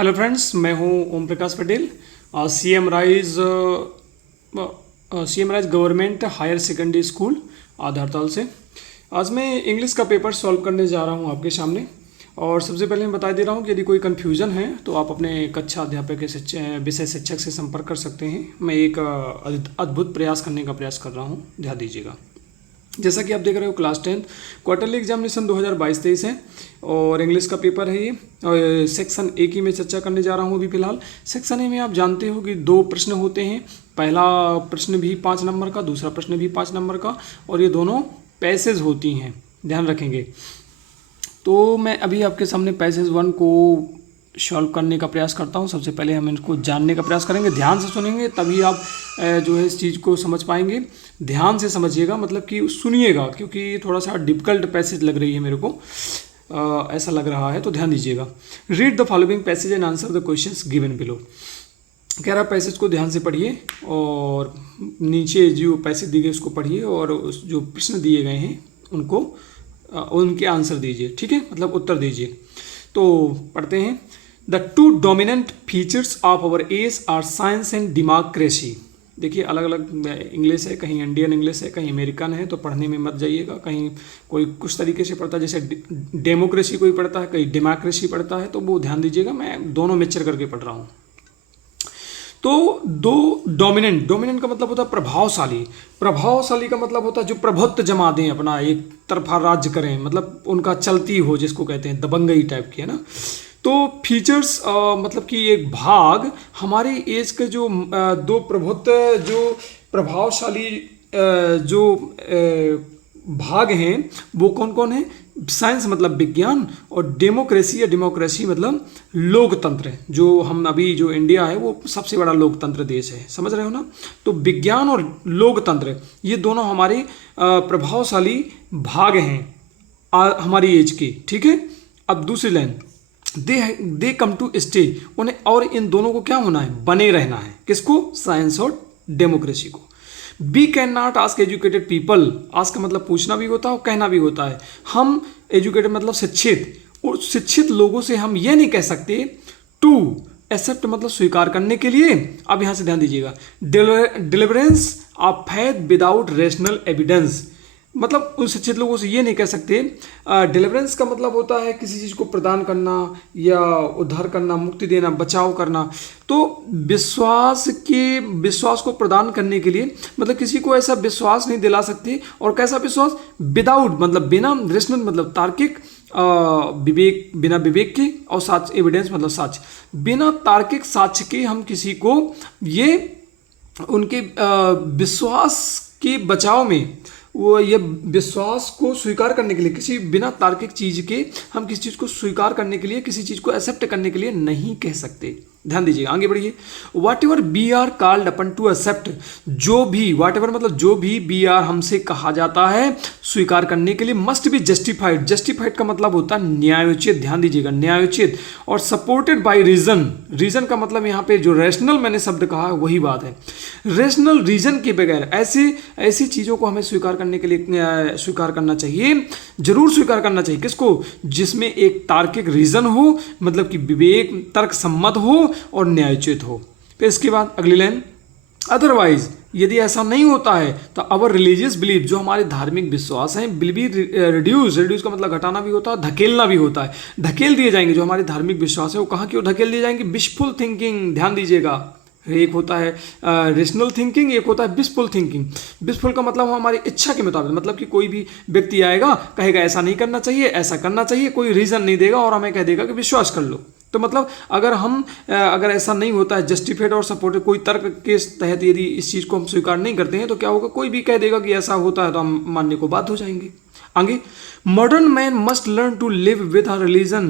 Hello friends, मैं हूं Om Prakash Patel. C M rise government higher secondary school Adhartal से। आज मैं इंग्लिश का पेपर सॉल्व करने जा रहा हूं आपके सामने। और सबसे पहले मैं बता दे रहा हूं कि यदि कोई कन्फ्यूज़न है तो आप अपने कक्षा अध्यापक के विषय शिक्षक से संपर्क कर सकते हैं। मैं एक अद्भुत प्रयास करने का प्रयास कर रहा हूँ, ध्यान दीजिएगा। जैसा कि आप देख रहे हो, क्लास 10 क्वार्टरली एग्जामिनेशन 2022-23 है और इंग्लिश का पेपर है ये। और सेक्शन ए की मैं चर्चा करने जा रहा हूँ अभी फिलहाल। सेक्शन ए में आप जानते हो कि 2 प्रश्न होते हैं। पहला प्रश्न भी 5 नंबर का, दूसरा प्रश्न भी 5 नंबर का, और ये दोनों पैसेज होती हैं, ध्यान रखेंगे। तो मैं अभी आपके सामने पैसेज 1 को सॉल्व करने का प्रयास करता हूँ। सबसे पहले हम इनको जानने का प्रयास करेंगे, ध्यान से सुनेंगे तभी आप जो है इस चीज़ को समझ पाएंगे। ध्यान से समझिएगा, मतलब कि सुनिएगा, क्योंकि थोड़ा सा डिफिकल्ट पैसेज लग रही है मेरे को, ऐसा लग रहा है, तो ध्यान दीजिएगा। Read the following passage and answer the questions given below. कह रहा पैसेज को ध्यान से पढ़िए और नीचे जो पैसेज दिए गए उसको पढ़िए और उस जो प्रश्न दिए गए हैं उनको उनके आंसर दीजिए, ठीक है, मतलब उत्तर दीजिए। तो पढ़ते हैं। The 2 dominant features of our age are science and democracy. देखिए, अलग अलग इंग्लिश है, कहीं इंडियन इंग्लिश है, कहीं अमेरिकन है, तो पढ़ने में मत जाइएगा। कहीं कोई कुछ तरीके से पढ़ता है, जैसे डेमोक्रेसी कोई पढ़ता है, कहीं डेमोक्रेसी पढ़ता है, तो वो ध्यान दीजिएगा। मैं दोनों मिक्सचर करके पढ़ रहा हूँ। तो 2 डोमिनेंट का मतलब होता है प्रभावशाली। प्रभावशाली का मतलब होता है जो प्रभुत्व जमा दें, अपना एक तरफा राज्य करें, मतलब उनका चलती हो, जिसको कहते हैं दबंगई टाइप की, है ना। तो फीचर्स मतलब कि एक भाग हमारे एज के जो 2 प्रभुत्व जो प्रभावशाली जो भाग हैं वो कौन कौन है। साइंस मतलब विज्ञान, और डेमोक्रेसी या डेमोक्रेसी मतलब लोकतंत्र। जो हम अभी जो इंडिया है वो सबसे बड़ा लोकतंत्र देश है, समझ रहे हो ना। तो विज्ञान और लोकतंत्र ये दोनों हमारे प्रभावशाली भाग हैं हमारी एज के, ठीक है। अब दूसरी line, they come to stay, उन्हें और इन दोनों को क्या होना है, बने रहना है। किसको, साइंस और डेमोक्रेसी को। We can not ask educated people, ask का मतलब पूछना भी होता है और कहना भी होता है। हम एजुकेटेड मतलब शिक्षित, और शिक्षित लोगों से हम ये नहीं कह सकते टू एक्सेप्ट मतलब स्वीकार करने के लिए। अब यहां से ध्यान दीजिएगा, deliverance of faith without rational evidence, मतलब उन शिक्षित लोगों से ये नहीं कह सकते। डिलीवरेंस का मतलब होता है किसी चीज़ को प्रदान करना या उद्धार करना, मुक्ति देना, बचाव करना। तो विश्वास को प्रदान करने के लिए मतलब किसी को ऐसा विश्वास नहीं दिला सकते। और कैसा विश्वास, विदाउट मतलब बिना, रेशनल मतलब तार्किक, विवेक बिना विवेक के, और साक्ष्य एविडेंस मतलब साक्ष्य, बिना तार्किक साक्ष्य के हम किसी को ये उनके विश्वास के बचाव में, वो ये विश्वास को स्वीकार करने के लिए, किसी बिना तार्किक चीज के हम किसी चीज को स्वीकार करने के लिए, किसी चीज को एक्सेप्ट करने के लिए नहीं कह सकते। ध्यान दीजिएगा, आगे बढ़िए। Whatever we are called upon to accept, जो भी, वाट एवर मतलब जो भी बी आर हमसे कहा जाता है स्वीकार करने के लिए, मस्ट बी जस्टिफाइड। जस्टिफाइड का मतलब होता है न्यायोचित, ध्यान दीजिएगा, न्यायोचित, और सपोर्टेड बाय रीजन। रीजन का मतलब यहाँ पे जो रैशनल मैंने शब्द कहा है वही बात है। रैशनल रीजन के बगैर ऐसी चीजों को हमें स्वीकार करने के लिए स्वीकार करना चाहिए, जरूर स्वीकार करना चाहिए। किसको, जिसमें एक तार्किक रीजन हो, मतलब कि विवेक तर्क सम्मत हो और न्यायोचित हो। फिर इसके बाद अगली लाइन, अदरवाइज यदि ऐसा नहीं होता है तो अवर रिलीजियस बिलीफ, जो हमारे धार्मिक विश्वास हैं, विल बी रिड्यूस का मतलब घटाना भी होता है, धकेलना भी होता है, धकेल दिए जाएंगे। जो हमारे धार्मिक विश्वास है वो कहाँ की ओर धकेल दिए जाएंगे, विशफुल थिंकिंग। ध्यान दीजिएगा, एक होता है रेशनल थिंकिंग, एक होता है विशफुल थिंकिंग। विशफुल का मतलब हमारी इच्छा के मुताबिक, मतलब कि कोई भी व्यक्ति आएगा कहेगा ऐसा नहीं करना चाहिए, ऐसा करना चाहिए, कोई रीजन नहीं देगा और हमें कह देगा कि विश्वास कर लो। तो मतलब अगर ऐसा नहीं होता है जस्टिफाइड और सपोर्टेड, कोई तर्क के तहत यदि इस चीज़ को हम स्वीकार नहीं करते हैं तो क्या होगा, कोई भी कह देगा कि ऐसा होता है तो हम मानने को बाध्य हो जाएंगे। आगे, modern man must learn to live with a religion.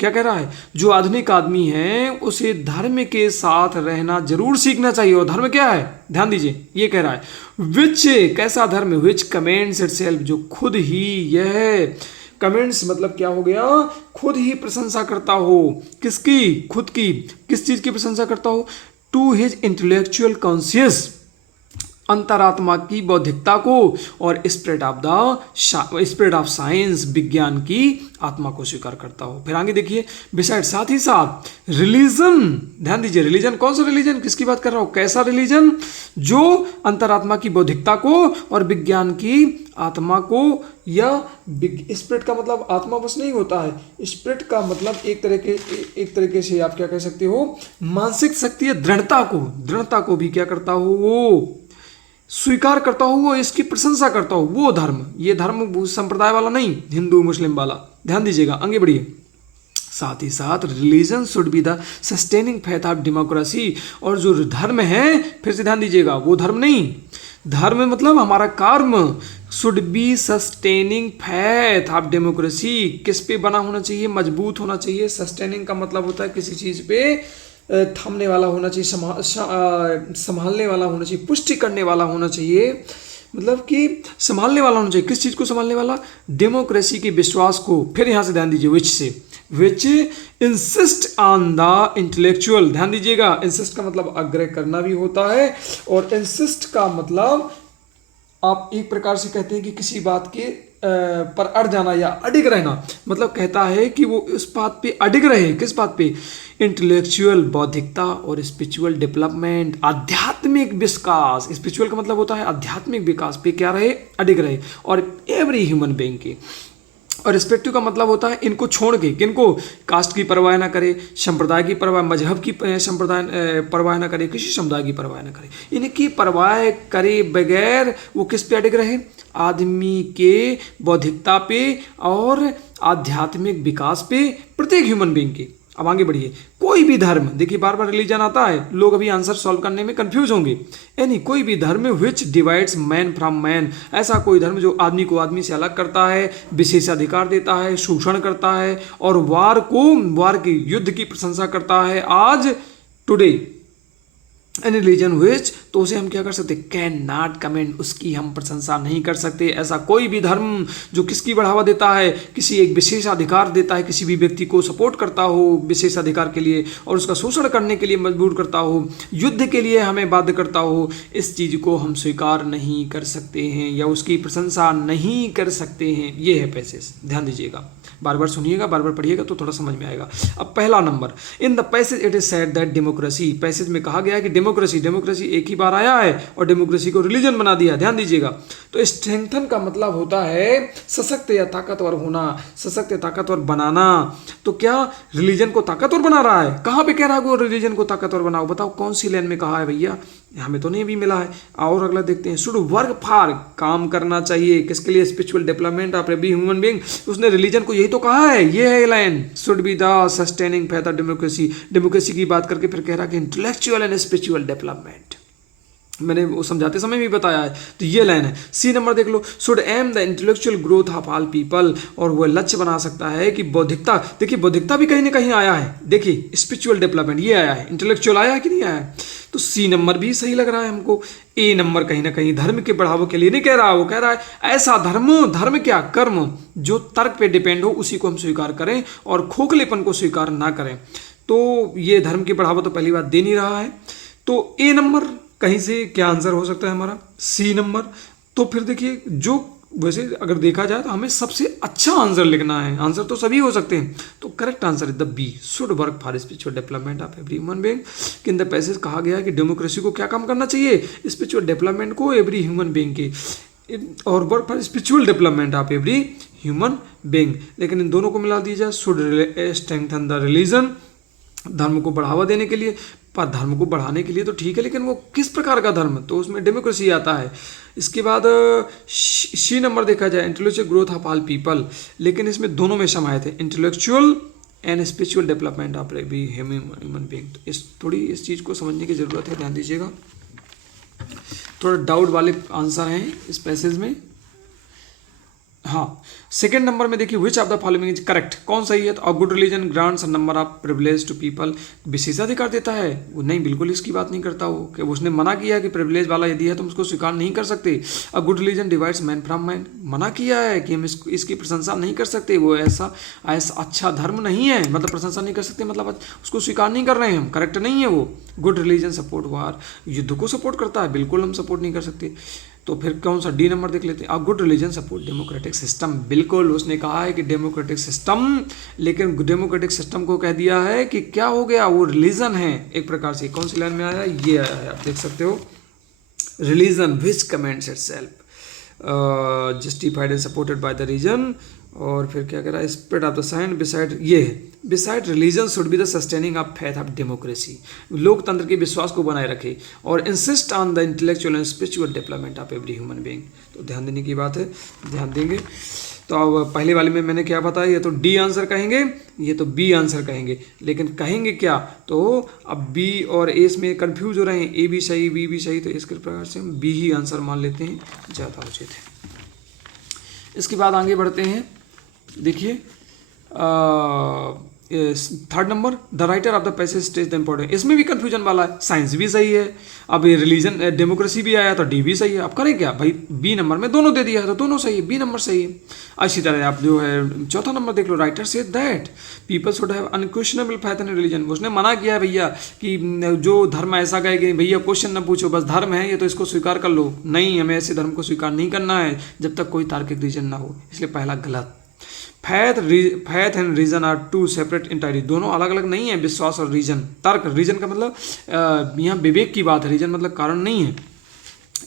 क्या कह रहा है, जो आधुनिक आदमी है उसे धर्म के साथ रहना जरूर सीखना चाहिए। और धर्म क्या है, ध्यान दीजिए, ये कह रहा है विच, कैसा धर्म, विच कमेंट्स इटसेल्फ, जो खुद ही यह, कमेंट्स मतलब क्या हो गया, खुद ही प्रशंसा करता हो। किसकी, खुद की, किस चीज की प्रशंसा करता हो, टू हिज इंटेलेक्चुअल कॉन्शियस, अंतरात्मा की बौद्धिकता को, और स्पिरिट ऑफ साइंस, विज्ञान की आत्मा को स्वीकार करता हो। फिर आगे देखिए, बिसाइड, साथ ही साथ रिलीजन, ध्यान दीजिए, रिलीजन कौन सा रिलीजन, किसकी बात कर रहा हूं, कैसा रिलीजन, जो अंतरात्मा की बौद्धिकता को और विज्ञान की आत्मा को, या स्पिरिट का मतलब आत्मा बस नहीं होता है, स्पिरिट का मतलब एक तरीके से आप क्या कह सकते हो, मानसिक शक्ति या दृढ़ता को भी क्या करता हो, वो स्वीकार करता हो, वो इसकी प्रशंसा करता हो, वो धर्म। ये धर्म संप्रदाय वाला नहीं, हिंदू मुस्लिम वाला। ध्यान दीजिएगा, आगे बढ़िए। साथ ही साथ religion should be the sustaining faith of democracy, और जो धर्म है, फिर से ध्यान दीजिएगा, वो धर्म नहीं, धर्म मतलब हमारा कर्म, should be sustaining faith of democracy, किस पे बना होना चाहिए, मजबूत होना चाहिए। सस्टेनिंग का मतलब होता है किसी चीज पे थमने वाला होना चाहिए, संभालने वाला होना चाहिए, पुष्टि करने वाला होना चाहिए, मतलब कि संभालने वाला होना चाहिए। किस चीज को संभालने वाला, डेमोक्रेसी के विश्वास को। फिर यहां से ध्यान दीजिए, विच इंसिस्ट ऑन द इंटेलेक्चुअल, ध्यान दीजिएगा, इंसिस्ट का मतलब आग्रह करना भी होता है, और इंसिस्ट का मतलब आप एक प्रकार से कहते हैं कि किसी बात के पर अड़ जाना या अडिग रहना, मतलब कहता है कि वो उस बात पे अडिग रहे। किस बात पे, इंटेलेक्चुअल बौद्धिकता और स्पिरिचुअल डेवलपमेंट, आध्यात्मिक विकास, स्पिरिचुअल का मतलब होता है आध्यात्मिक विकास पे क्या रहे, अडिग रहे, और एवरी ह्यूमन बीइंग की। और रिस्पेक्टिव का मतलब होता है इनको छोड़ के, किनको, कास्ट की परवाह ना करे, संप्रदाय की परवाह, मजहब की परवाह ना करे, किसी समुदाय की परवाह ना करे, इनकी परवाह करे बगैर वो किस पे अडिग रहे, आदमी के बौद्धिकता पे और आध्यात्मिक विकास पे, प्रत्येक ह्यूमन बीइंग के। अब आगे बढ़िए, कोई भी धर्म, देखिए बार बार रिलीजन आता है, लोग अभी आंसर सॉल्व करने में कंफ्यूज होंगे, यानी कोई भी धर्म विच डिवाइड्स मैन फ्रॉम मैन, ऐसा कोई धर्म जो आदमी को आदमी से अलग करता है, विशेषाधिकार देता है, शोषण करता है, और वार की, युद्ध की प्रशंसा करता है, आज टुडे एनी रिलीजन विच, तो उसे हम क्या कर सकते, कैन नॉट कमेंट, उसकी हम प्रशंसा नहीं कर सकते। ऐसा कोई भी धर्म जो किसकी बढ़ावा देता है, किसी एक विशेष अधिकार देता है, किसी भी व्यक्ति को सपोर्ट करता हो विशेष अधिकार के लिए, और उसका शोषण करने के लिए मजबूर करता हो, युद्ध के लिए हमें बाध्य करता हो, इस चीज़ को हम स्वीकार नहीं कर सकते हैं या उसकी प्रशंसा नहीं कर सकते हैं। ये है पैसेज, ध्यान दीजिएगा, बार बार सुनिएगा, बार बार पढ़िएगा तो थोड़ा समझ में आएगा। अब पहला number, in the passage it is said that democracy, passage में कहा गया है कि डेमोक्रेसी एक ही बार आया है और डेमोक्रेसी को रिलीजन बना दिया। ध्यान दीजिएगा, तो स्ट्रेंथन का मतलब होता है सशक्त या ताकतवर होना, सशक्त या ताकतवर बनाना। तो क्या रिलीजन को ताकतवर बना रहा है, कहाँ पे कह रहा है वो रिलीजन को ताकतवर बनाओ, बताओ कौन सी लाइन में कहा है भैया, हमें तो नहीं भी मिला है। और अगला देखते हैं, शुड वर्क फॉर, काम करना चाहिए, किसके लिए, spiritual development of every human being. उसने रिलीजन को यही तो कहा है, ये है line, should be the sustaining faith of democracy. Democracy की बात करके फिर कह रहा कि इंटेलेक्चुअल एंड स्पिरिचुअल डेवलपमेंट, मैंने वो समझाते समय भी बताया है। तो ये लाइन है। सी नंबर देख लो, should aim the intellectual growth of all people, और वो लक्ष्य बना सकता है कि बौद्धिकता, देखिए बौद्धिकता भी कहीं ना कहीं आया है, देखिए स्पिरिचुअल डेवलपमेंट ये आया है, इंटेलेक्चुअल आया है कि नहीं आया है, तो सी नंबर भी सही लग रहा है हमको। ए नंबर कहीं ना कहीं धर्म के बढ़ावे के लिए नहीं कह रहा, वो कह रहा है ऐसा धर्म क्या, कर्म जो तर्क पे डिपेंड हो उसी को हम स्वीकार करें और खोखलेपन को स्वीकार ना करें। तो ये धर्म की बढ़ावा तो पहली बात दे नहीं रहा है। तो ए नंबर कहीं से क्या आंसर हो सकता है हमारा, सी नंबर। तो फिर देखिए, जो वैसे अगर देखा जाए तो हमें सबसे अच्छा आंसर लिखना है, आंसर तो सभी हो सकते हैं, तो correct answer is the B, should work for spiritual development of every human being. कि इन द पैसेज कहा गया है कि डेमोक्रेसी को क्या काम करना चाहिए, स्पिरिचुअल डेवलपमेंट को एवरी ह्यूमन बीइंग के, और work for spiritual development of every human being. लेकिन इन दोनों को मिला दीजिए, शुड स्ट्रेंथन द रिलीजन, धर्म को बढ़ावा देने के लिए, पर धर्म को बढ़ाने के लिए तो ठीक है, लेकिन वो किस प्रकार का धर्म, तो उसमें डेमोक्रेसी आता है। इसके बाद सी नंबर देखा जाए, intellectual growth of all people, लेकिन इसमें दोनों में समाहित है, intellectual and spiritual development of every human being. थोड़ी इस चीज़ को समझने की जरूरत है, ध्यान दीजिएगा, थोड़ा डाउट वाले आंसर हैं इस पैसेज में। हाँ, सेकेंड नंबर में देखिए which of the following is correct, कौन सही है? तो a good religion grants number of privilege to people, विशेषाधिकार देता है वो? नहीं, बिल्कुल इसकी बात नहीं करता वो, कि उसने मना किया कि प्रिविलेज वाला यदि है तुम उसको स्वीकार नहीं कर सकते। अ good religion divides man from man, मना किया है कि हम इसकी प्रशंसा नहीं कर सकते, वो ऐसा ऐसा अच्छा धर्म नहीं है, मतलब प्रशंसा नहीं कर सकते, मतलब उसको स्वीकार नहीं कर रहे हैं हम, करेक्ट नहीं है वो। गुड रिलीजन सपोर्ट वार, युद्ध को सपोर्ट करता है, बिल्कुल हम सपोर्ट नहीं कर सकते। तो फिर कौन सा, डी नंबर देख लेते हैं। Good religion support democratic system, बिल्कुल उसने कहा है कि डेमोक्रेटिक सिस्टम, लेकिन डेमोक्रेटिक सिस्टम को कह दिया है कि क्या हो गया, वो रिलीजन है एक प्रकार से। कौन सी लाइन में आया, ये आया है, आप देख सकते हो, religion which comments itself justified and supported by the reason. और फिर क्या कह रहा है, spread of the sign beside, ये है beside religion should be the sustaining of faith of democracy, लोकतंत्र के विश्वास को बनाए रखे और insist on the intellectual and spiritual development of every human being. तो ध्यान देने की बात है, ध्यान देंगे। तो अब पहले वाले में मैंने क्या बताया, ये तो डी आंसर कहेंगे, ये तो बी आंसर कहेंगे, लेकिन कहेंगे क्या, तो अब बी और ए में कंफ्यूज हो रहे हैं, ए भी सही बी भी सही, तो इसके प्रकार से हम बी ही आंसर मान लेते हैं, ज़्यादा उचित है। इसके बाद आगे बढ़ते हैं, देखिए third number, the writer of the passage stage the important, इसमें भी कंफ्यूजन वाला है, साइंस भी सही है, अब ये रिलीजन डेमोक्रेसी भी आया तो डी भी सही है। अब करें क्या भाई, बी नंबर में दोनों दे दिया है तो दोनों सही है, बी नंबर सही है। इसी तरह आप जो है चौथा नंबर देख लो, writer said that people should have unquestionable faith in religion, उसने मना किया है भैया कि जो धर्म ऐसा कहे कि भैया क्वेश्चन न पूछो, बस धर्म है ये तो इसको स्वीकार कर लो, नहीं हमें ऐसे धर्म को स्वीकार नहीं करना है जब तक कोई तार्किक रीजन ना हो, इसलिए पहला गलत। Faith and reason are to separate entirely, दोनों अलग अलग नहीं है, विश्वास और रीजन। तर्क, रीजन का मतलब यहाँ विवेक की बात है, रीजन मतलब कारण नहीं है।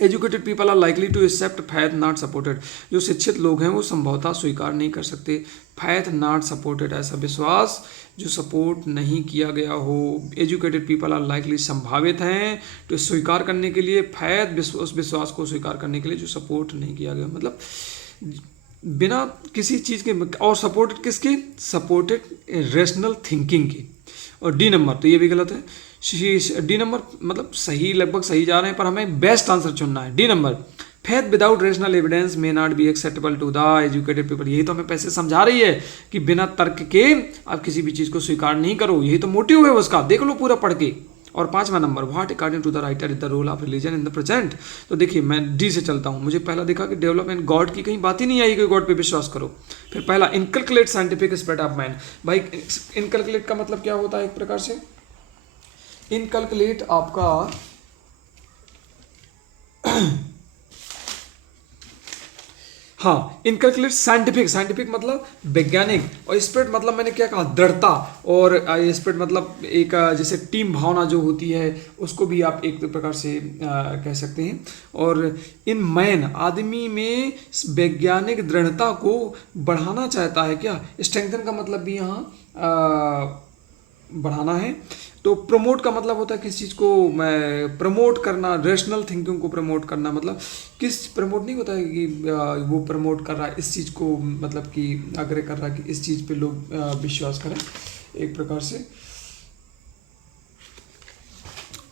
Educated people are likely to accept faith not supported, जो शिक्षित लोग हैं वो संभवतः स्वीकार नहीं कर सकते फैथ नॉट सपोर्टेड, ऐसा विश्वास जो सपोर्ट नहीं किया गया हो। एजुकेटेड पीपल आर लाइकली, संभावित हैं तो स्वीकार करने के लिए, फैथ उस विश्वास को स्वीकार करने के लिए जो सपोर्ट नहीं किया गया, मतलब बिना किसी चीज़ के, और सपोर्टेड किसके, सपोर्टेड रेशनल थिंकिंग की। और डी नंबर तो ये भी गलत है, डी नंबर मतलब सही, लगभग सही जा रहे हैं पर हमें बेस्ट आंसर चुनना है, D number. Faith without rational evidence may not be acceptable to the educated people, यही तो हमें पैसे समझा रही है कि बिना तर्क के आप किसी भी चीज़ को स्वीकार नहीं करो, यही तो मोटिव है उसका, देख लो पूरा पढ़ के। और पांचवा number, what according to the writer is the role of religion in the present, तो देखिए मैं डी से चलता हूँ, मुझे पहला देखा कि डेवलपमेंट गॉड की कहीं बात ही नहीं आई कि गॉड पे विश्वास करो। फिर पहला, इनकलकुलेट साइंटिफिक स्प्रेड ऑफ मैन, भाई इनकलकुलेट का मतलब क्या होता है, एक प्रकार से इनकलकुलेट आपका हाँ, इनकलकुलेट साइंटिफिक मतलब वैज्ञानिक, और स्पिरिट मतलब मैंने क्या कहा, दृढ़ता, और स्पिरिट मतलब एक जैसे टीम भावना जो होती है उसको भी आप एक प्रकार से कह सकते हैं। और इन मैन, आदमी में वैज्ञानिक दृढ़ता को बढ़ाना चाहता है, क्या स्ट्रेंथन का मतलब भी यहाँ बढ़ाना है। तो प्रमोट का मतलब होता है किस चीज़ को प्रमोट करना, रेशनल थिंकिंग को प्रमोट करना, मतलब किस प्रमोट नहीं होता है कि वो प्रमोट कर रहा है इस चीज़ को, मतलब कि आग्रह कर रहा है कि इस चीज़ पे लोग विश्वास करें एक प्रकार से।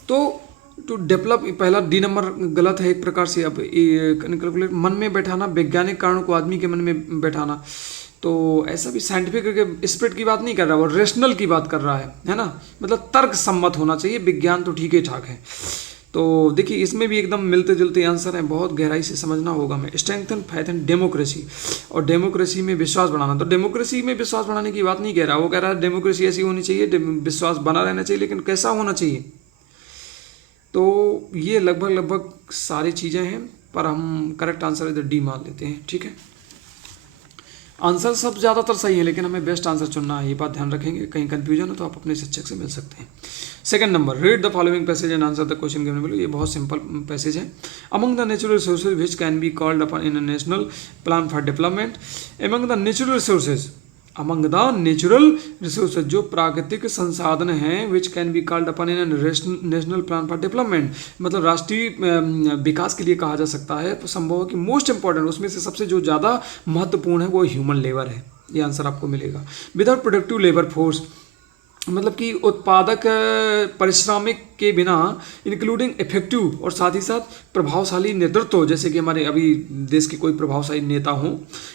तो डेवलप, पहला डी नंबर गलत है एक प्रकार से। अब कैलकुलेट, मन में बैठाना, वैज्ञानिक कारणों को आदमी के मन में बैठाना, तो ऐसा भी साइंटिफिक स्पिरिट की बात नहीं कर रहा, वो रेशनल की बात कर रहा है ना, मतलब तर्क सम्मत होना चाहिए, विज्ञान तो ठीक ही ठाक है। तो देखिए इसमें भी एकदम मिलते जुलते आंसर हैं, बहुत गहराई से समझना होगा हमें। स्ट्रेंथन फैथ एंड डेमोक्रेसी, और डेमोक्रेसी में विश्वास बढ़ाना, तो डेमोक्रेसी में विश्वास बढ़ाने की बात नहीं कह रहा, वो कह रहा है डेमोक्रेसी ऐसी होनी चाहिए, विश्वास बना रहना चाहिए, लेकिन कैसा होना चाहिए। तो ये लगभग सारी चीज़ें हैं, पर हम करेक्ट आंसर इधर डी मान लेते हैं, ठीक है। आंसर सब ज़्यादातर सही है, लेकिन हमें बेस्ट आंसर चुनना है, ये बात ध्यान रखेंगे, कहीं कंफ्यूजन हो तो आप अपने शिक्षक से मिल सकते हैं। Second number, read the following passage and answer the question given below, ये बहुत सिंपल पैसेज है। Among the natural resources which can be called upon in a national plan for development, among the natural resources, among the natural resources, जो प्राकृतिक संसाधन हैं, which can be called upon in national plan for development, मतलब राष्ट्रीय विकास के लिए कहा जा सकता है, तो संभव है कि मोस्ट इंपॉर्टेंट, उसमें से सबसे जो ज़्यादा महत्वपूर्ण है वो ह्यूमन लेबर है, ये आंसर आपको मिलेगा। विदाउट प्रोडक्टिव लेबर फोर्स, मतलब कि उत्पादक पारिश्रमिक के बिना, इंक्लूडिंग इफेक्टिव और साथ ही साथ प्रभावशाली नेतृत्व, जैसे कि हमारे अभी देश के कोई प्रभावशाली नेता हों,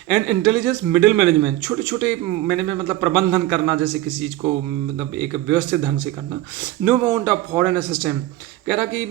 एंड इंटेलिजेंस मिडिल मैनेजमेंट, छोटे छोटे मैनेजमेंट मतलब प्रबंधन करना, जैसे किसी चीज़ को मतलब एक व्यवस्थित ढंग से करना। No amount of foreign assistance, कह रहा कि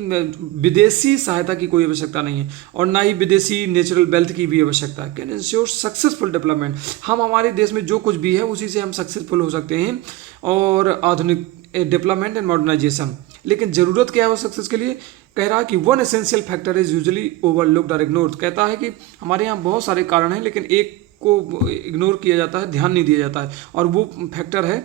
विदेशी सहायता की कोई आवश्यकता नहीं है और ना ही विदेशी नेचुरल वेल्थ की भी आवश्यकता है। कैन इंश्योर सक्सेसफुल डेवलपमेंट, हम हमारे देश में जो कुछ भी है उसी से हम सक्सेसफुल हो सकते हैं और आधुनिक डेवलपमेंट एंड मॉडर्नाइजेशन। लेकिन ज़रूरत क्या है वो सक्सेस के लिए, कह रहा है कि one essential factor is usually overlooked और इग्नोर्ड। कहता है कि हमारे यहाँ बहुत सारे कारण हैं लेकिन एक को इग्नोर किया जाता है, ध्यान नहीं दिया जाता है, और वो फैक्टर है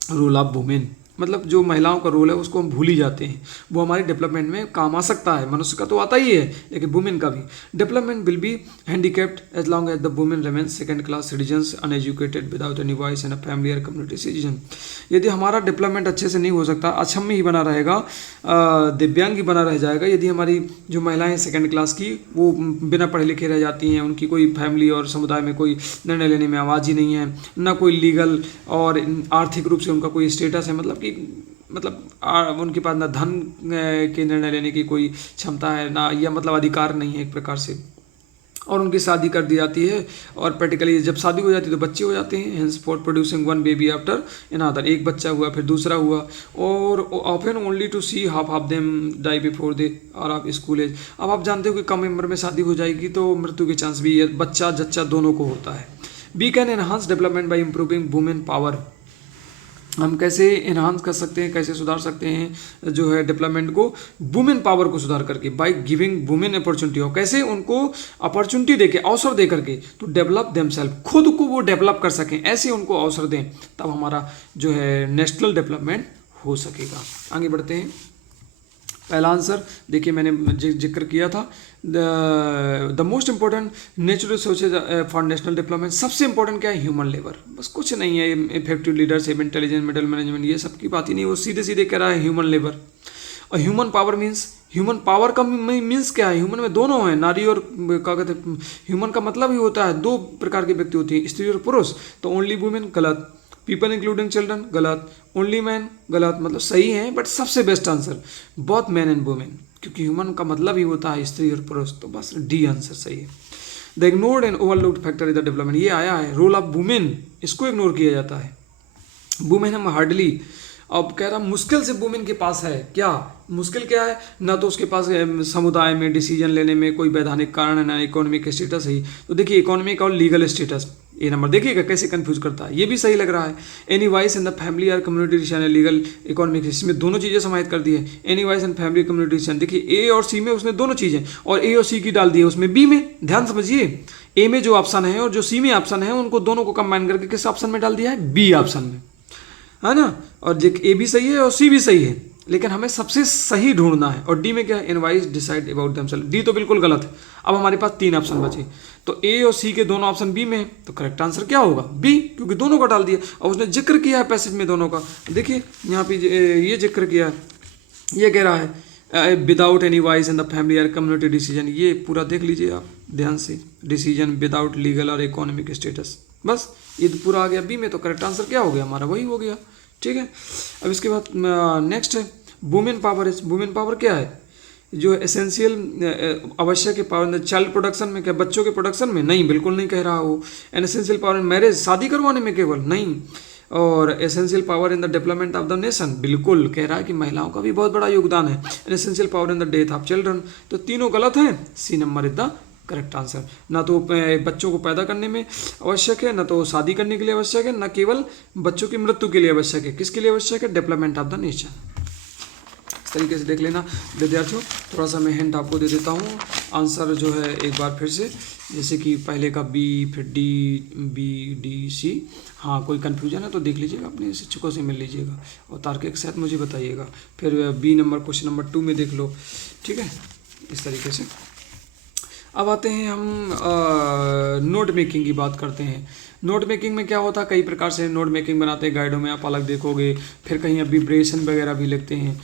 रोल ऑफ वुमेन। मतलब जो महिलाओं का रोल है उसको हम भूल ही जाते हैं। वो हमारे डेवलपमेंट में काम आ सकता है, मनुष्य का तो आता ही है लेकिन वुमेन का भी। Development will be handicapped as long as the women remain second class citizens, uneducated, without any voice in a family or community citizen. यदि हमारा डेवलपमेंट अच्छे से नहीं हो सकता, अक्षम ही बना रहेगा, दिव्यांग ही बना रह जाएगा, यदि हमारी जो महिलाएं सेकंड क्लास की वो बिना पढ़े लिखे रह जाती हैं, उनकी कोई फैमिली और समुदाय में कोई निर्णय लेने में आवाज़ ही नहीं है, ना कोई लीगल और आर्थिक रूप से उनका कोई स्टेटस है, मतलब उनके पास ना धन के निर्णय लेने की कोई क्षमता है ना, या मतलब अधिकार नहीं है एक प्रकार से, और उनकी शादी कर दी जाती है और प्रैक्टिकली जब शादी हो जाती है तो बच्चे हो जाते हैं। Hence for producing one baby after another, एक बच्चा हुआ फिर दूसरा हुआ, और often only to see half of them die before they are of school as. अब आप जानते हो कि कम उम्र में शादी हो जाएगी तो मृत्यु के चांस भी बच्चा जच्चा दोनों को होता है। We can enhance development by improving women power, हम कैसे इन्हांस कर सकते हैं, कैसे सुधार सकते हैं जो है डेवलपमेंट को, वुमेन पावर को सुधार करके, बाय गिविंग वुमेन अपॉर्चुनिटी, और कैसे उनको अपॉर्चुनिटी देके, अवसर दे करके, तो डेवलप देमसेल्फ, खुद को वो डेवलप कर सकें, ऐसे उनको अवसर दें, तब हमारा जो है नेशनल डेवलपमेंट हो सकेगा। आगे बढ़ते हैं। पहला आंसर देखिए मैंने जिक्र किया था, the most important natural resources for national development, सबसे इंपॉर्टेंट क्या है, ह्यूमन लेबर, बस कुछ नहीं है। Effective leadership, intelligent, middle management, ये सब की बात ही नहीं, वो सीधे सीधे कह रहा है ह्यूमन लेबर। और human power means, human power का मीन्स क्या है, ह्यूमन में दोनों हैं, नारी और क्या कहते हैं, ह्यूमन का मतलब ही होता है दो प्रकार के व्यक्ति होते हैं, स्त्री और पुरुष। तो ओनली वुमेन गलत, पीपल इंक्लूडिंग चिल्ड्रन गलत, ओनली मैन गलत, मतलब सही है बट सबसे best answer both man and women, क्योंकि ह्यूमन का मतलब ही होता है स्त्री और पुरुष, तो बस डी आंसर सही है। The ignored and overlooked factor is the development, ये आया है, रोल ऑफ वुमेन, इसको इग्नोर किया जाता है। वुमेन हम हार्डली, अब कह रहा मुश्किल से वुमेन के पास है, क्या मुश्किल क्या है, ना तो उसके पास समुदाय में डिसीजन लेने में कोई वैधानिक कारण है, ना इकोनॉमिक स्टेटस है। तो देखिए इकोनॉमिक और लीगल स्टेटस, ये नंबर देखिएगा कैसे कंफ्यूज करता है, ये भी सही लग रहा है। Any vice in the family or community decision, legal economic, इसमें दोनों चीज़ें समाहित कर दी है। Any vice in family community decision, देखिए ए और सी में उसने दोनों चीज़ें, और ए और सी की डाल दी है उसमें बी में, ध्यान समझिए, ए में जो ऑप्शन है और जो सी में ऑप्शन है उनको दोनों को कंबाइन करके किस ऑप्शन में डाल दिया है, बी ऑप्शन में, है ना। और ए भी सही है और सी भी सही है, लेकिन हमें सबसे सही ढूंढना है। और डी में क्या है, एनवाइज डिसाइड अबाउट देमसेल्फ, डी तो बिल्कुल गलत है। अब हमारे पास 3 ऑप्शन बचे, तो ए और सी के दोनों ऑप्शन बी में है, तो करेक्ट आंसर क्या होगा, बी, क्योंकि दोनों का डाल दिया और उसने जिक्र किया है पैसेज में दोनों का। देखिए यहाँ पे ये जिक्र किया है, ये कह रहा है without any wise in the family or community decision, ये पूरा देख लीजिए आप ध्यान से, डिसीजन विदाउट लीगल और इकोनॉमिक स्टेटस, बस ये तो पूरा आ गया बी में, तो करेक्ट आंसर क्या हो गया हमारा, वही हो गया। ठीक है, अब इसके बाद नेक्स्ट है वुमेन पावर। वुमेन पावर क्या है, जो एसेंशियल आवश्यक है पावर चाइल्ड प्रोडक्शन में, क्या बच्चों के प्रोडक्शन में, नहीं बिल्कुल नहीं कह रहा वो। N essential power in marriage, शादी करवाने में केवल, नहीं। और essential power in the development of the nation, बिल्कुल कह रहा है कि महिलाओं का भी बहुत बड़ा योगदान है। An essential power in the death of children, तो तीनों गलत हैं, C number is the correct answer. ना तो बच्चों को पैदा करने में आवश्यक है, ना तो शादी करने के लिए आवश्यक है, ना केवल बच्चों की मृत्यु के लिए आवश्यक है, किसके लिए आवश्यक है, डेवलपमेंट ऑफ द नेशन। इस तरीके से देख लेना विद्यार्थियों, थोड़ा सा मैं हिंट आपको दे देता हूँ। आंसर जो है एक बार फिर से, जैसे कि पहले का बी, फिर डी, बी, डी, सी, हाँ कोई कन्फ्यूजन है तो देख लीजिएगा, अपने शिक्षकों से मिल लीजिएगा और तार्किक के साथ मुझे बताइएगा। फिर बी नंबर क्वेश्चन नंबर 2 में देख लो, ठीक है, इस तरीके से। अब आते हैं हम नोट मेकिंग की बात करते हैं। नोट मेकिंग में क्या होता है, कई प्रकार से नोट मेकिंग बनाते हैं, गाइडों में आप अलग देखोगे, फिर कहीं अब्रिविएशन वगैरह भी लिखते हैं,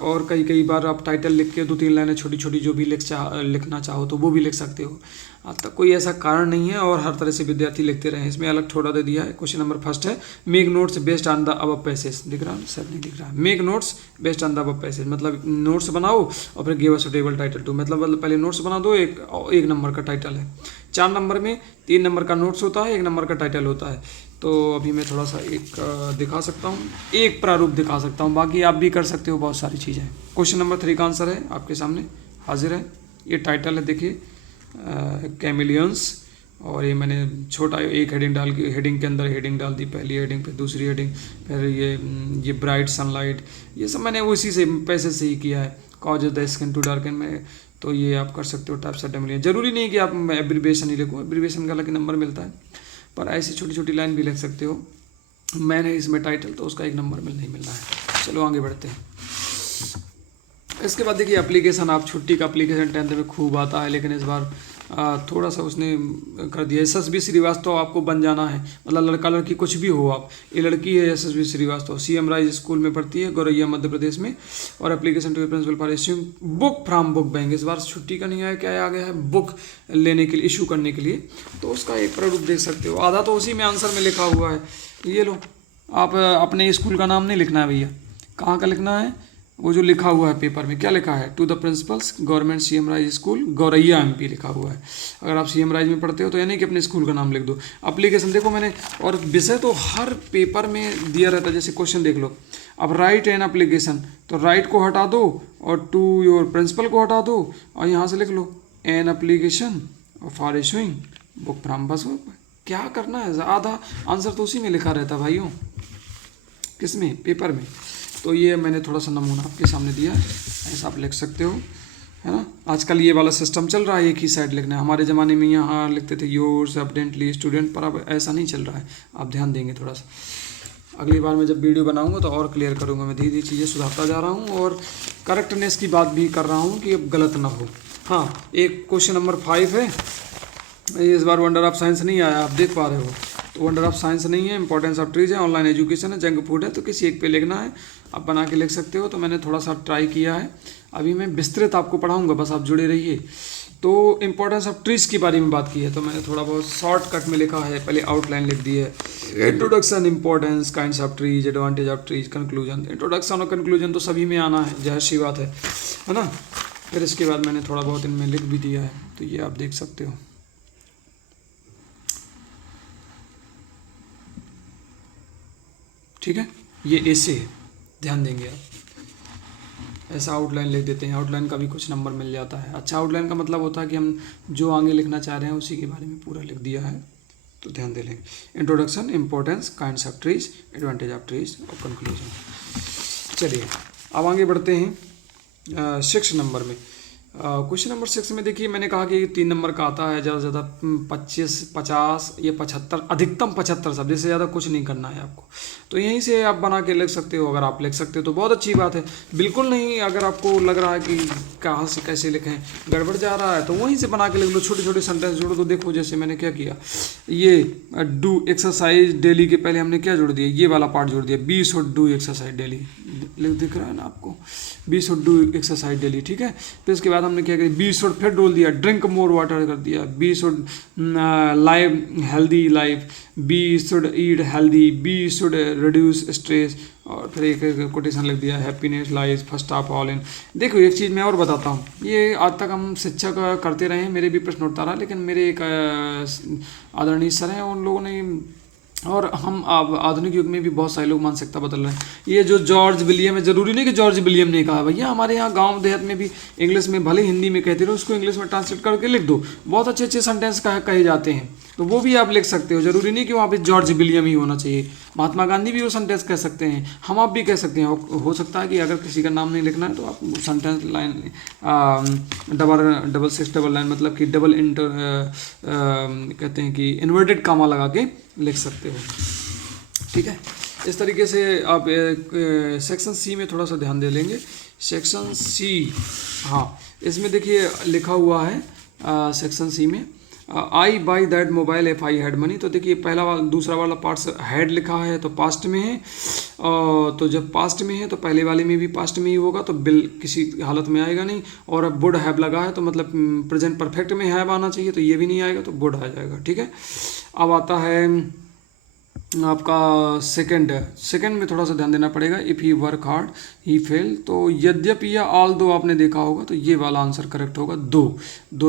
और कई बार आप टाइटल लिख के 2-3 लाइनें छोटी छोटी जो भी लिखना चाहो तो वो भी लिख सकते हो। आज तक कोई ऐसा कारण नहीं है और हर तरह से विद्यार्थी लिखते रहे हैं। इसमें अलग थोड़ा दे दिया है। क्वेश्चन नंबर फर्स्ट है, make notes based on the above passage. दिख रहा है सब नहीं दिख रहा है। Make notes based on the above passage मतलब नोट्स बनाओ और फिर give a suitable title to, मतलब पहले नोट्स बना दो, एक नंबर का टाइटल है। 4 नंबर में 3 नंबर का नोट्स होता है, 1 नंबर का टाइटल होता है। तो अभी मैं थोड़ा सा एक दिखा सकता हूँ, एक प्रारूप दिखा सकता हूँ, बाकी आप भी कर सकते हो, बहुत सारी चीज़ें। क्वेश्चन नंबर 3 का आंसर है आपके सामने हाजिर है। ये टाइटल है, देखिए कैमिलियंस, और ये मैंने छोटा एक हेडिंग डाल के, हेडिंग के अंदर हेडिंग डाल दी, पहली हेडिंग फिर दूसरी हेडिंग, फिर ये ब्राइट सनलाइट, ये सब मैंने उसी से पैसे से ही किया है। Cause the skin to darken में, तो ये आप कर सकते हो। टाइप्स ऑफ डेमोलियन, जरूरी नहीं कि आप एब्रीविएशन ही लिखो, एब्रीविएशन का अलग नंबर मिलता है, पर ऐसी छोटी छोटी लाइन भी लिख सकते हो। मैंने इसमें टाइटल तो उसका 1 नंबर नहीं मिल रहा है। चलो आगे बढ़ते हैं। इसके बाद देखिए एप्लीकेशन, आप छुट्टी का एप्लीकेशन 10th में खूब आता है, लेकिन इस बार थोड़ा सा उसने कर दिया। SSB श्रीवास्तव आपको बन जाना है, मतलब लड़का लड़की कुछ भी हो आप। ये लड़की है SSB Shrivastava, CM rise school में पढ़ती है, गौरैया मध्य प्रदेश में। और application to principal for issuing book from book bank. इस बार छुट्टी का नहीं आया, क्या आ गया है, बुक लेने के लिए, इशू करने के लिए। तो उसका एक प्रारूप देख सकते हो, आधा तो उसी में आंसर में लिखा हुआ है। ये लो, आप अपने स्कूल का नाम नहीं लिखना है भैया, कहाँ का लिखना है, वो जो लिखा हुआ है पेपर में, क्या लिखा है, to the principals government CM rise school Gauraiya MP लिखा हुआ है। अगर आप CM राइज में पढ़ते हो तो यानी कि अपने स्कूल का नाम लिख दो। एप्लीकेशन देखो मैंने, और विषय तो हर पेपर में दिया रहता है। जैसे क्वेश्चन देख लो, अब राइट एन एप्लीकेशन, तो राइट को हटा दो और टू योर प्रिंसिपल को हटा दो, और यहाँ से लिख लो an application for issuing book from, बस क्या करना है। आधा आंसर तो उसी में लिखा रहता है भाइयों, किसमें, पेपर में। तो ये मैंने थोड़ा सा नमूना आपके सामने दिया, ऐसा आप लिख सकते हो, है ना। आजकल ये वाला सिस्टम चल रहा है, एक ही साइड लिखना है। हमारे ज़माने में यहाँ लिखते थे योर्स एविडेंटली स्टूडेंट, पर अब ऐसा नहीं चल रहा है। आप ध्यान देंगे थोड़ा सा, अगली बार मैं जब वीडियो बनाऊंगा तो और क्लियर करूंगा। मैं धीरे धीरे चीज़ें सुधारता जा रहा हूँ और करेक्टनेस की बात भी कर रहा हूँ कि अब गलत ना हो। हाँ, एक क्वेश्चन नंबर 5 है, इस बार वंडर ऑफ साइंस नहीं आया, आप देख पा रहे हो। तो वंडर ऑफ साइंस नहीं है, इंपॉर्टेंस ऑफ ट्रीज है, ऑनलाइन एजुकेशन है, जंक फूड है, तो किसी एक पे लिखना है। आप बना के लिख सकते हो। तो मैंने थोड़ा सा ट्राई किया है, अभी मैं विस्तृत आपको पढ़ाऊंगा, बस आप जुड़े रहिए। तो इंपॉर्टेंस ऑफ ट्रीज के बारे में बात की है, तो मैंने थोड़ा बहुत शॉर्टकट में लिखा है, पहले आउटलाइन लिख दी है। Introduction, importance, kinds of trees, advantage of trees, conclusion. Introduction और कंक्लूजन तो सभी में आना है, जाहिर सी बात है ना। फिर इसके बाद मैंने थोड़ा बहुत इनमें लिख भी दिया है, तो ये आप देख सकते हो। ठीक है, ये ऐसे है, ध्यान देंगे आप। ऐसा आउटलाइन लिख देते हैं, आउटलाइन का भी कुछ नंबर मिल जाता है। अच्छा, आउटलाइन का मतलब होता है कि हम जो आगे लिखना चाह रहे हैं उसी के बारे में पूरा लिख दिया है, तो ध्यान दे लेंगे। Introduction, importance, kinds of trees, advantage of trees और कंक्लूजन। चलिए अब आगे बढ़ते हैं 6 नंबर में। क्वेश्चन नंबर 6 में देखिए, मैंने कहा कि 3 नंबर का आता है, ज़्यादा से ज़्यादा 25, 50 या 75, अधिकतम 75 शब्द, इससे ज़्यादा कुछ नहीं करना है आपको। तो यहीं से आप बना के लिख सकते हो, अगर आप लिख सकते हो तो बहुत अच्छी बात है। बिल्कुल नहीं, अगर आपको लग रहा है कि कहाँ से कैसे लिखें, गड़बड़ जा रहा है, तो वहीं से बना के लिख लो, छोटे छोटे सेंटेंस जोड़ो। तो देखो जैसे मैंने क्या किया, ये डू एक्सरसाइज डेली के पहले हमने क्या जोड़ दिया, ये वाला पार्ट जोड़ दिया, 20 शुड डू एक्सरसाइज डेली, दिख रहा है ना आपको, 20 शुड डू एक्सरसाइज डेली। ठीक है, फिर उसके बाद हमने क्या किया, 20 शुड, फिर डोल दिया, ड्रिंक मोर वाटर कर दिया, 20 should live healthy life, 20 should eat healthy, 20 should reduce stress, और फिर एक कोटेशन लिख दिया, happiness lies first of all in. देखो एक चीज़ मैं और बताता हूँ, ये आज तक हम शिक्षक करते रहे हैं, मेरे भी प्रश्न उठता रहा, लेकिन मेरे एक आदरणीय सर हैं, उन लोगों ने, और हम अब आधुनिक युग में भी बहुत सारे लोग मानसिकता बदल रहे हैं। ये जो जॉर्ज विलियम है, जरूरी नहीं कि जॉर्ज विलियम ने कहा, भैया हमारे यहाँ गांव देहात में भी इंग्लिश में, भले हिंदी में कहते रहो, उसको इंग्लिश में ट्रांसलेट करके लिख दो, बहुत अच्छे अच्छे सेंटेंस कहे जाते हैं, तो वो भी आप लिख सकते हो। जरूरी नहीं कि वहाँ पे जॉर्ज विलियम ही होना चाहिए, महात्मा गांधी भी वो सेंटेंस कह सकते हैं, हम आप भी कह सकते हैं। हो सकता है कि अगर किसी का नाम नहीं लिखना है तो आप सेंटेंस लाइन डबल 6 मतलब कि डबल इंटर कहते हैं कि इन्वर्टेड कामा लगा के लिख सकते हो। ठीक है, इस तरीके से आप सेक्शन सी में थोड़ा सा ध्यान दे लेंगे। सेक्शन सी, हाँ, इसमें देखिए लिखा हुआ है सेक्शन सी में, I buy that mobile if I had money. तो देखिए पहला वाला दूसरा वाला पार्ट्स हैड लिखा है तो पास्ट में है, तो जब पास्ट में है तो पहले वाले में भी पास्ट में ही होगा, तो बिल किसी हालत में आएगा नहीं। और अब वुड हैव लगा है तो मतलब प्रेजेंट परफेक्ट में हैव आना चाहिए, तो ये भी नहीं आएगा, तो वुड आ जाएगा। ठीक है, अब आता है आपका सेकंड में थोड़ा सा ध्यान देना पड़ेगा। If he work hard he fail, तो यद्यपि या ऑल दो आपने देखा होगा, तो ये वाला आंसर करेक्ट होगा, दो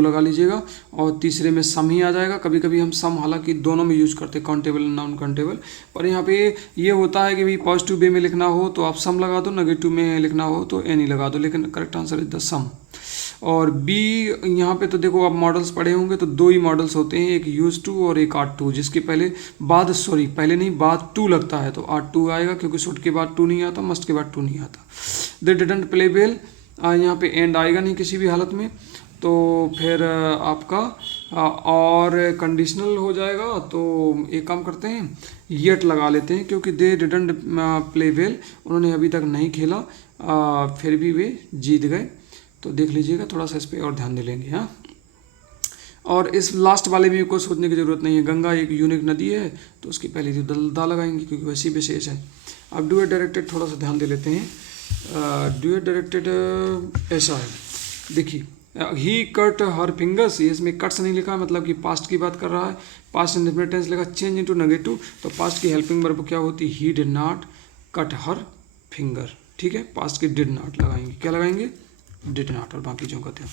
लगा लीजिएगा। और तीसरे में सम ही आ जाएगा। कभी कभी हम सम हालांकि दोनों में यूज करते हैं, काउंटेबल और नॉन काउंटेबल, पर यहाँ पे ये होता है कि भाई पॉजिटिव वे में लिखना हो तो आप सम लगा दो, नेगेटिव में लिखना हो तो एनी लगा दो, लेकिन करेक्ट आंसर इज द सम। और बी यहाँ पे तो देखो आप मॉडल्स पढ़े होंगे, तो दो ही मॉडल्स होते हैं, एक यूज टू और एक आर टू, जिसके पहले नहीं बाद टू लगता है, तो आर टू आएगा, क्योंकि शुड के बाद टू नहीं आता, मस्ट के बाद टू नहीं आता। दे डिडंट प्ले वेल, यहाँ पे एंड आएगा नहीं किसी भी हालत में, तो फिर आपका और कंडीशनल हो जाएगा। तो एक काम करते हैं, येट लगा लेते हैं, क्योंकि दे डिडंट प्ले वेल, उन्होंने अभी तक नहीं खेला, फिर भी वे जीत गए। तो देख लीजिएगा, थोड़ा सा इस पर और ध्यान दे लेंगे। हाँ, और इस लास्ट वाले में कोई सोचने की ज़रूरत नहीं है। गंगा एक यूनिक नदी है, तो उसकी पहली दा लगाएंगे, क्योंकि वैसी विशेष है। अब डू इट डायरेक्टेड थोड़ा सा ध्यान दे लेते हैं। डू इट डायरेक्टेड ऐसा है, देखिए ही कट हर फिंगर्स, ये इसमें कट्स नहीं लिखा, मतलब कि पास्ट की बात कर रहा है। पास्ट इंडेफिनिट टेंस लिखा, चेंज इनटू नेगेटिव, तो पास्ट की हेल्पिंग वर्ब क्या होती है, ही did not cut her finger. ठीक है, पास्ट की डिड नॉट लगाएंगे, क्या लगाएंगे, डिड नॉट, और बाकी जो कहते हैं।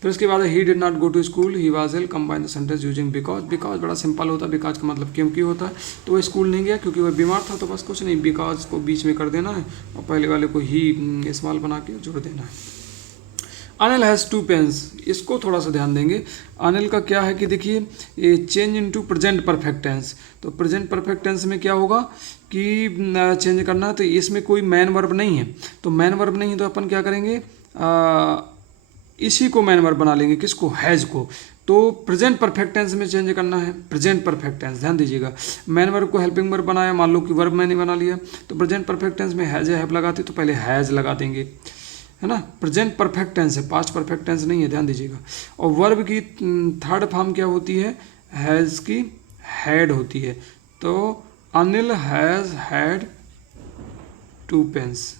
फिर उसके बाद he did not go to school, he was ill, combine the sentence using because. Because बड़ा सिंपल होता है, बिकॉज का मतलब क्योंकि होता है, तो वो स्कूल नहीं गया क्योंकि वह बीमार था, तो बस कुछ नहीं, बिकॉज को बीच में कर देना है और पहले वाले को ही इस्तेमाल बना के जोड़ देना है। अनिल हैज़ टू पेन्स, इसको थोड़ा सा ध्यान देंगे। अनिल का क्या है कि देखिए ये change into present perfect tense, तो प्रेजेंट परफेक्ट टेंस में क्या होगा कि चेंज करना है, तो इसमें कोई मैन वर्ब नहीं है, तो मैन वर्ब नहीं है तो अपन क्या करेंगे, इसी को मैन वर्ब बना लेंगे, किसको, हैज़ को। तो प्रेजेंट परफेक्ट टेंस में चेंज करना है, प्रेजेंट परफेक्ट टेंस, ध्यान दीजिएगा। मैन वर्ब को हेल्पिंग वर्ब बनाया, मान लो कि वर्ब मैंने बना लिया, तो प्रेजेंट परफेक्ट टेंस में हैज़ हैव लगाते तो पहले हैज़ लगा देंगे, है ना। प्रेजेंट परफेक्ट टेंस है, पास्ट परफेक्ट टेंस नहीं है, ध्यान दीजिएगा। और वर्ब की थर्ड फॉर्म क्या होती है, हैज़ की हैड होती है, तो Anil has had two pens,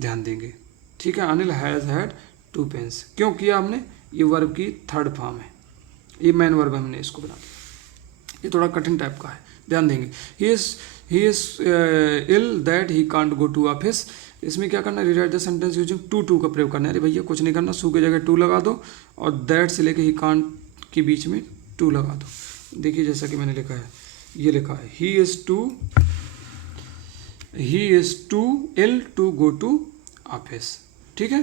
ध्यान देंगे। ठीक है, Anil has had two pens, क्यों किया हमने, ये वर्ब की थर्ड फॉर्म है, ये मैन वर्ब हमने इसको बना दिया, ये थोड़ा कठिन टाइप का है, ध्यान देंगे। He is ill that he can't go to office, इसमें क्या करना है, rewrite the sentence using too का प्रयोग करना है। अरे भैया कुछ नहीं करना, सू की जगह टू लगा दो और दैट से लेके ही कांट के बीच में टू लगा दो। देखिए जैसा कि मैंने लिखा है, ये लिखा है he is too ill to go to office. ठीक है,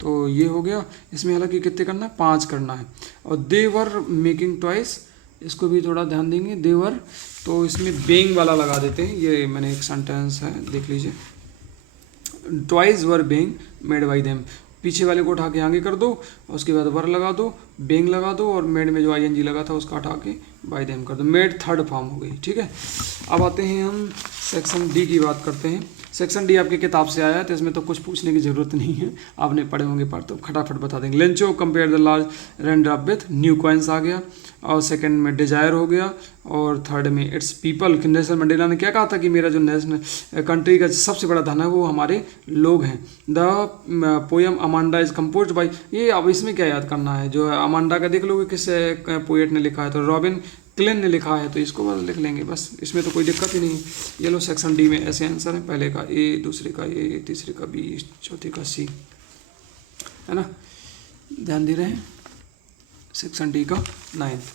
तो ये हो गया। इसमें हालांकि कितने करना है, 5 करना है। और दे वर मेकिंग टॉयस, इसको भी थोड़ा ध्यान देंगे, दे वर, तो इसमें बेइंग वाला लगा देते हैं, ये मैंने एक सेंटेंस है देख लीजिए, toys were being made by them, पीछे वाले को उठा के आगे कर दो, और उसके बाद वर लगा दो, बेइंग लगा दो, और मेड में जो आईएनजी लगा था उसका हटा के बाई देम कर दो, मेड थर्ड फॉर्म हो गई। ठीक है, अब आते हैं हम सेक्शन डी की बात करते हैं। सेक्शन डी आपकी किताब से आया है, तो इसमें तो कुछ पूछने की ज़रूरत नहीं है, आपने पढ़े होंगे पर तो खटाफट बता देंगे। Lencho compare the large raindrops with new coins आ गया, और सेकंड में डिजायर हो गया, और थर्ड में इट्स पीपल। नेल्सन मंडेला ने क्या कहा था कि मेरा जो नेशनल कंट्री का सबसे बड़ा धन है वो हमारे लोग हैं। The poem Amanda is compose by, ये अब इसमें क्या याद करना है, जो अमांडा का देख लोगे किस पोएट ने लिखा है, तो रॉबिन क्लेन ने लिखा है, तो इसको बस लिख लेंगे, बस इसमें तो कोई दिक्कत ही नहीं। ये लो सेक्शन डी में ऐसे आंसर है, पहले का ए, दूसरे का ए, तीसरे का बी, चौथे का सी, है ना, ध्यान दे रहे हैं। सेक्शन डी का 9th।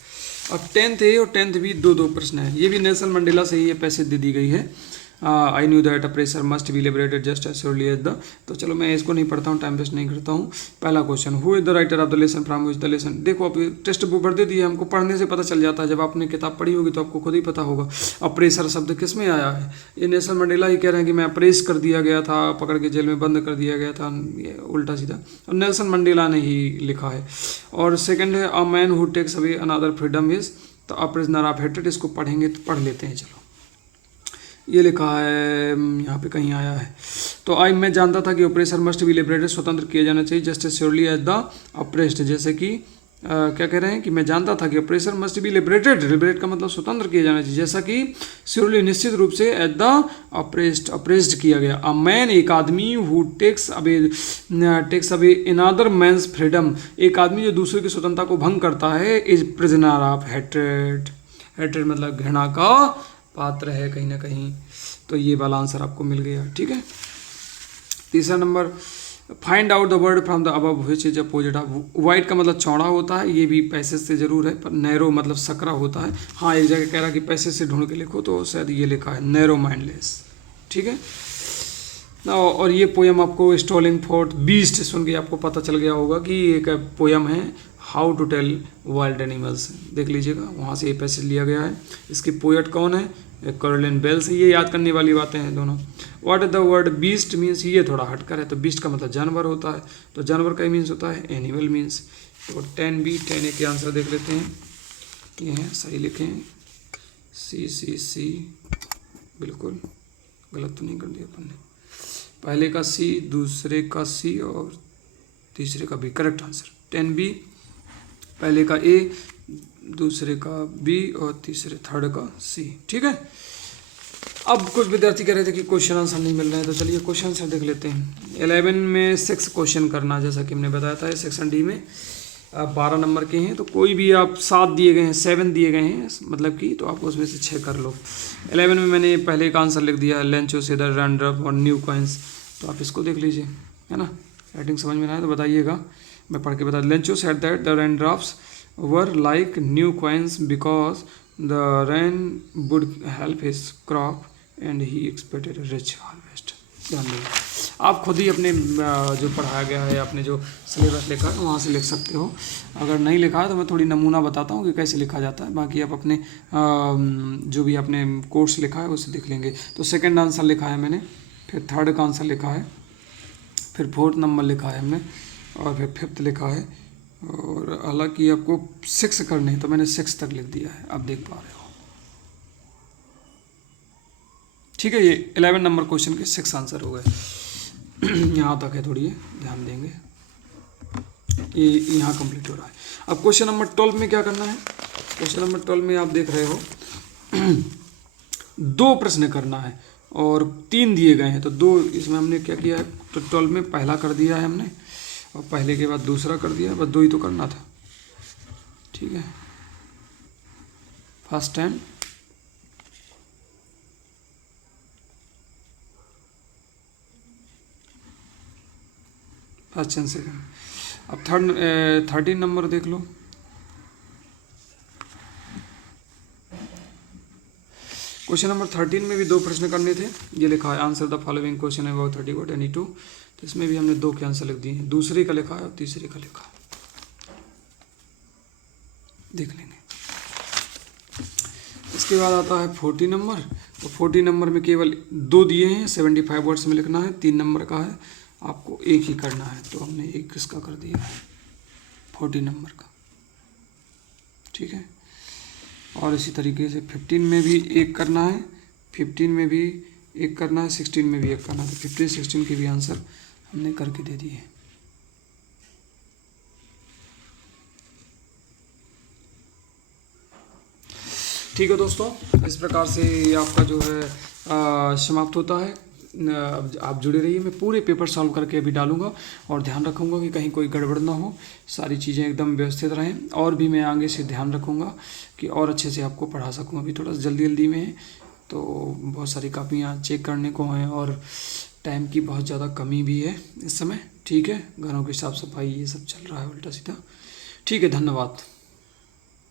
अब 10th ए और 10th बी, दो प्रश्न है, ये भी नेल्सन मंडेला से ही ये पैसे दे दी गई है। I knew that oppressor must be liberated just as surely as the, तो चलो मैं इसको नहीं पढ़ता हूँ, टाइम वेस्ट नहीं करता हूँ। पहला question, who is the writer of the lesson from which the lesson. देखो अब टेक्स्ट बुक भर दे दी है, हमको पढ़ने से पता चल जाता है, जब आपने किताब पढ़ी होगी तो आपको खुद ही पता होगा। अप्रेसर शब्द किस में आया है, ये नेल्सन मंडेला ही कह रहे हैं कि मैं अप्रेस कर दिया गया था, पकड़ के जेल में बंद कर दिया गया था, ये उल्टा सीधा, और नेल्सन मंडेला ने ही लिखा है। और सेकेंड है a man who takes away another freedom is, तो अ प्रिजनर ऑफ हेट्रेड, इसको पढ़ेंगे तो पढ़ लेते हैं। चलो ये लिखा है यहाँ पे कहीं आया है, तो आई मैं जानता था कि ऑपरेसर मस्ट बी लिबरेटेड, स्वतंत्र किया जाना चाहिए, just as surely as the oppressed, जैसे कि क्या कह रहे हैं कि मैं जानता था कि operation must be liberated, liberate का मतलब स्वतंत्र किया जाना चाहिए, जैसा कि श्योरली निश्चित रूप से एट द अप्रेस्ड किया गया। अ मैन एक आदमी who takes away another man's freedom, एक आदमी जो दूसरे की स्वतंत्रता को भंग करता है, is prisoner of hatred, hatred मतलब घृणा का पात्र है कहीं ना कहीं। तो ये वाला आंसर आपको मिल गया, ठीक है। तीसरा number, find out the word from the above which is opposite of. Wide का मतलब चौड़ा होता है, ये भी पैसेज से जरूर है, पर नैरो मतलब सकरा होता है। हाँ, एक जगह कह रहा है कि पैसेज से ढूंढ के लिखो, तो शायद ये लिखा है नैरो माइंडलेस, ठीक है। और ये पोयम आपको स्टॉलिंग फोर्थ बीस्ट सुन के आपको पता चल गया होगा कि एक पोयम है how to tell wild animals, देख लीजिएगा, वहाँ से ये पैसेज लिया गया है। इसकी पोएट कौन है? Carolyn Wells. ये याद करने वाली बातें हैं दोनों। What is the word beast means, ये थोड़ा हटकर है, तो बीस्ट का मतलब जानवर होता है, तो जानवर का ही मीन्स होता है एनिमल मीन्स। तो 10B 10A के आंसर देख लेते हैं, ये हैं सही लिखे हैं, सी बिल्कुल गलत तो नहीं कर दिया अपन ने, पहले का सी, दूसरे का सी और तीसरे का बी, करेक्ट आंसर 10B, पहले का ए, दूसरे का बी और तीसरे थर्ड का सी, ठीक है। अब कुछ विद्यार्थी कह रहे थे कि क्वेश्चन आंसर नहीं मिल रहे हैं, तो चलिए क्वेश्चन आंसर देख लेते हैं। 11 में 6 क्वेश्चन करना, जैसा कि हमने बताया था, सेक्शन डी में 12 नंबर के हैं, तो कोई भी आप 7 दिए गए हैं, 7 दिए गए हैं मतलब कि, तो आप उसमें से 6 कर लो। 11 में मैंने पहले का आंसर लिख दिया है, लेंचो से द रैंड्रफ और न्यू कॉइन्स, तो आप इसको देख लीजिए, है ना। राइटिंग समझ में आया तो बताइएगा, मैं पढ़ के बता। Lencho said that the raindrops were like new coins because the rain would help his crop and he expected a rich harvest। ध्यान दें, आप खुद ही अपने जो पढ़ाया गया है, आपने जो सिलेबस लिखा है वहाँ से लिख सकते हो। अगर नहीं लिखा है तो मैं थोड़ी नमूना बताता हूँ कि कैसे लिखा जाता है, बाकी आप अपने जो भी आपने कोर्स लिखा है उसे देख लेंगे। तो सेकंड आंसर लिखा है मैंने, फिर थर्ड का आंसर लिखा है, फिर फोर्थ नंबर लिखा है हमने, और फिर फिफ्थ लिखा है। और हालांकि आपको 6 करने हैं, तो मैंने 6 तक लिख दिया है, आप देख पा रहे हो, ठीक है। ये 11 नंबर क्वेश्चन के 6 आंसर हो गए। यहाँ तक है, थोड़ी ध्यान देंगे, ये यहाँ कंप्लीट हो रहा है। अब क्वेश्चन नंबर 12 में क्या करना है? क्वेश्चन नंबर 12 में आप देख रहे हो 2 प्रश्न करना है और 3 दिए गए हैं, तो 2 इसमें हमने क्या किया है, तो 12 में पहला कर दिया है हमने, और पहले के बाद दूसरा कर दिया, बस 2 ही तो करना था, ठीक है। First time first and second. अब 13 नंबर देख लो। क्वेश्चन नंबर 13 में भी 2 प्रश्न करने थे, ये लिखा है answer the following question about 30 और 22, तो इसमें भी हमने 2 के आंसर लिख दिए हैं, दूसरे का लिखा है और तीसरे का लिखा है, देख लेंगे। इसके बाद आता है 40 नंबर, तो 40 नंबर में केवल 2 दिए हैं, 75 वर्ड्स में लिखना है, 3 नंबर का है, आपको एक ही करना है, तो हमने एक किसका कर दिया है, 40 नंबर का, ठीक है। और इसी तरीके से 15 में भी एक करना है, 15 में भी एक करना है, 16 में भी एक करना है, तो 15 16 के भी आंसर हमने करके दे दिए। ठीक है दोस्तों, इस प्रकार से आपका जो है समाप्त होता है। आप जुड़े रहिए, मैं पूरे पेपर सॉल्व करके अभी डालूंगा और ध्यान रखूंगा कि कहीं कोई गड़बड़ ना हो, सारी चीज़ें एकदम व्यवस्थित रहें, और भी मैं आगे से ध्यान रखूंगा कि और अच्छे से आपको पढ़ा सकूँ। अभी थोड़ा जल्दी में है, तो बहुत सारी कापियाँ चेक करने को हैं और टाइम की बहुत ज़्यादा कमी भी है इस समय, ठीक है। घरों की साफ़ सफाई ये सब चल रहा है उल्टा सीधा, ठीक है। धन्यवाद।